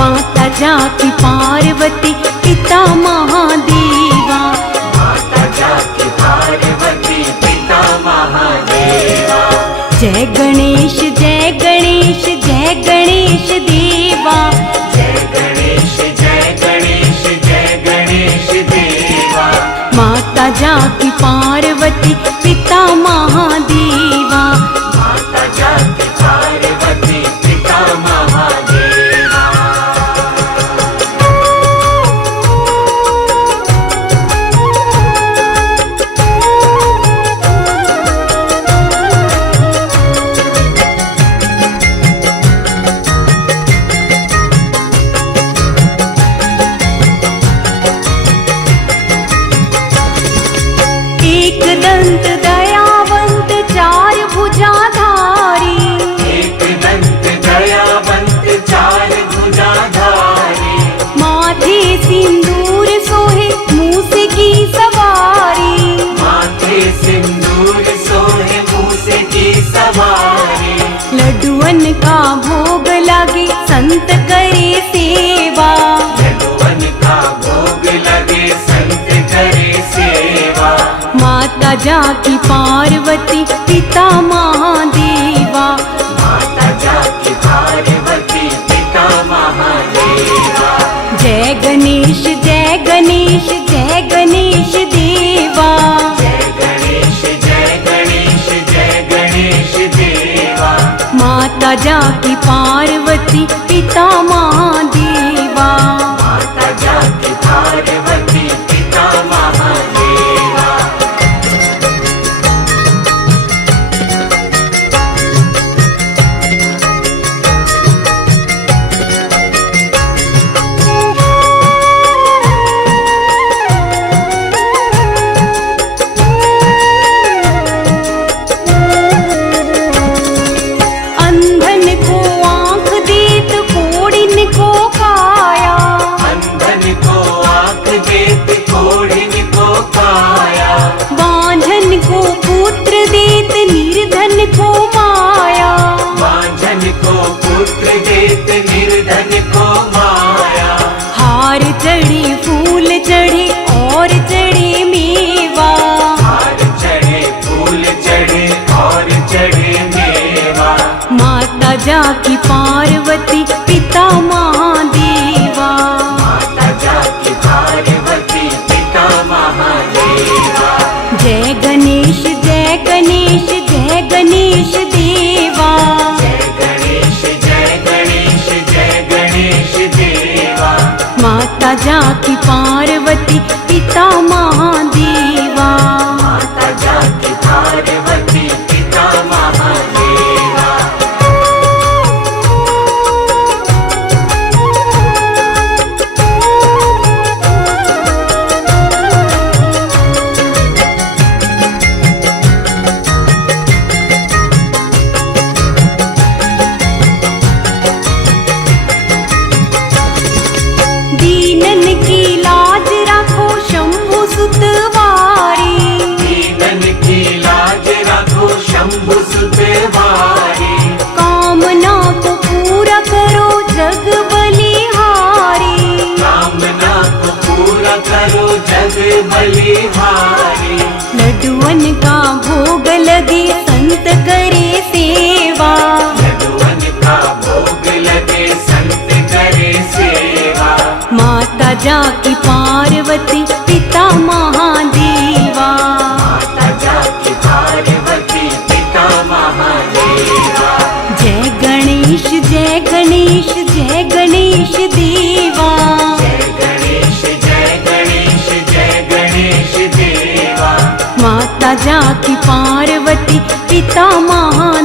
माता जाकी पार्वती पिता महादेवा। माता जाकी पार्वती पिता महादेवा। जय गणेश जय गणेश जय गणेश देवा। जय गणेश जय गणेश जय गणेश देवा। माता जाकी पार्वती पिता महादेवा। माता जाकी पार्वती पिता महादेवा। एक दंत दयावंत चार भुजाधारी। एक दंत दयावंत चार भुजाधारी। माथे सिंदूर सोहे मूस की सवारी। माथे सिंदूर सोहे मूस की सवारी। लड्डुअन का भोग लागे संत करे सेवा। लड्डुअन का भोग लगे संत करे सेवा। माता जाकी पार्वती पिता महादेवा। माता जाकी पार्वती पिता महादेवा। जय गणेश जय गणेश जय गणेश देवा। जय गणेश जय गणेश जय गणेश देवा। माता जाकी पार्वती पिता महादेवा। माता जाकी पार्वती पिता महादेवा। अंधन को आँख देत कोढ़िन को काया। अंधन को आँख देत कोढ़िन को काया। बांझन को पुत्र देत निर्धन को माया। बांझन को पुत्र देत निर्धन को माया। हार चढ़े फूल चढ़े और चढ़े मेवा। हार चढ़े फूल चढ़े और चढ़े मेवा। माता जाकी पार्वती पिता महादेवा। माता जाकी पार्वती पिता महादेवा। जय गणेश जय गणेश जय गणेश देवा। जय गणेश जय गणेश जय गणेश देवा। माता जाकी पार्वती पिता महादेवा। माता जाकी पार्वती पिता महादेवा। दीनन की लाज राखो शंभु सुतवारी। दीनन की लाज रखो शंभु सुतवारी। कामना को पूरा करो जग बलिहारी। कामना को पूरा करो जग बलिहारी। लड्डुअन का भोग लगे संत करे सेवा। लड्डुअन का भोग लगे संत करे सेवा। माता जाकी पार्वती पिता महादेवा। माता जाकी पार्वती पिता महादेवा। जय गणेश जय गणेश जय गणेश देवा। जय गणेश जय गणेश जय गणेश देवा। माता जाकी पार्वती पिता महादेवा।